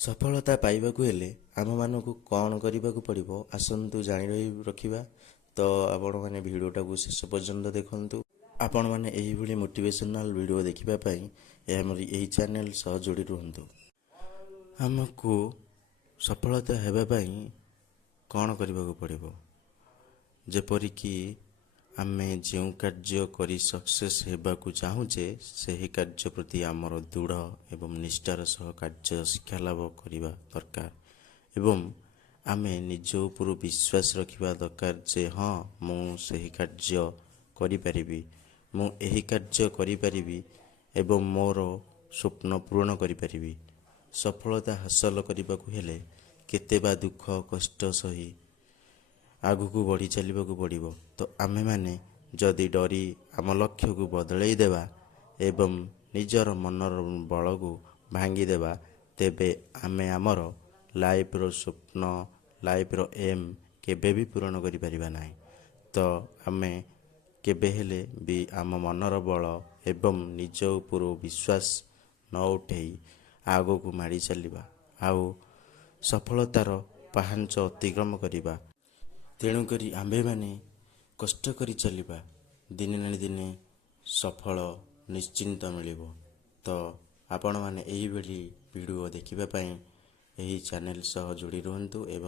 ସଫଳତା ପାଇବାକୁ ହେଲେ ଆମମାନଙ୍କୁ କ'ଣ କରିବାକୁ ପଡ଼ିବ ଆସନ୍ତୁ ଜାଣି ରଖିବା। ତ ଆପଣମାନେ ଭିଡ଼ିଓଟାକୁ ଶେଷ ପର୍ଯ୍ୟନ୍ତ ଦେଖନ୍ତୁ। ଆପଣମାନେ ଏହିଭଳି ମୋଟିଭେସନାଲ୍ ଭିଡ଼ିଓ ଦେଖିବା ପାଇଁ ଆମର ଏହି ଚ୍ୟାନେଲ୍ ସହ ଯୋଡ଼ି ରୁହନ୍ତୁ। ଆମକୁ ସଫଳତା ହେବା ପାଇଁ କ'ଣ କରିବାକୁ ପଡ଼ିବ, ଯେପରିକି ଆମେ ଯେଉଁ କାର୍ଯ୍ୟ କରି ସକ୍ସେସ୍ ହେବାକୁ ଚାହୁଁଛେ ସେହି କାର୍ଯ୍ୟ ପ୍ରତି ଆମର ଦୃଢ଼ ଏବଂ ନିଷ୍ଠାର ସହ କାର୍ଯ୍ୟ ଶିକ୍ଷା ଲାଭ କରିବା ଦରକାର ଏବଂ ଆମେ ନିଜ ଉପରୁ ବିଶ୍ୱାସ ରଖିବା ଦରକାର ଯେ ହଁ ମୁଁ ସେହି କାର୍ଯ୍ୟ କରିପାରିବି, ମୁଁ ଏହି କାର୍ଯ୍ୟ କରିପାରିବି ଏବଂ ମୋର ସ୍ୱପ୍ନ ପୂରଣ କରିପାରିବି। ସଫଳତା ହାସଲ କରିବାକୁ ହେଲେ କେତେ ବା ଦୁଃଖ କଷ୍ଟ ସହି ଆଗକୁ ବଢ଼ି ଚାଲିବାକୁ ପଡ଼ିବ। ତ ଆମେମାନେ ଯଦି ଡରି ଆମ ଲକ୍ଷ୍ୟକୁ ବଦଳାଇ ଦେବା ଏବଂ ନିଜର ମନର ବଳକୁ ଭାଙ୍ଗିଦେବା, ତେବେ ଆମେ ଆମର ଲାଇଫ୍ର ସ୍ୱପ୍ନ ଲାଇଫ୍ର ଏମ୍ କେବେ ବି ପୂରଣ କରିପାରିବା ନାହିଁ। ତ ଆମେ କେବେ ହେଲେ ବି ଆମ ମନର ବଳ ଏବଂ ନିଜ ଉପରୁ ବିଶ୍ୱାସ ନ ଉଠେଇ ଆଗକୁ ମାଡ଼ି ଚାଲିବା ଆଉ ସଫଳତାର ପାହାଞ୍ଚ ଅତିକ୍ରମ କରିବା। ତେଣୁକରି ଆମ୍ଭେମାନେ କଷ୍ଟ କରି ଚାଲିବା, ଦିନେ ନା ଦିନେ ସଫଳ ନିଶ୍ଚିନ୍ତ ମିଳିବ। ତ ଆପଣମାନେ ଏହିଭଳି ଭିଡ଼ିଓ ଦେଖିବା ପାଇଁ ଏହି ଚ୍ୟାନେଲ୍ ସହ ଯୋଡ଼ି ରୁହନ୍ତୁ ଏବଂ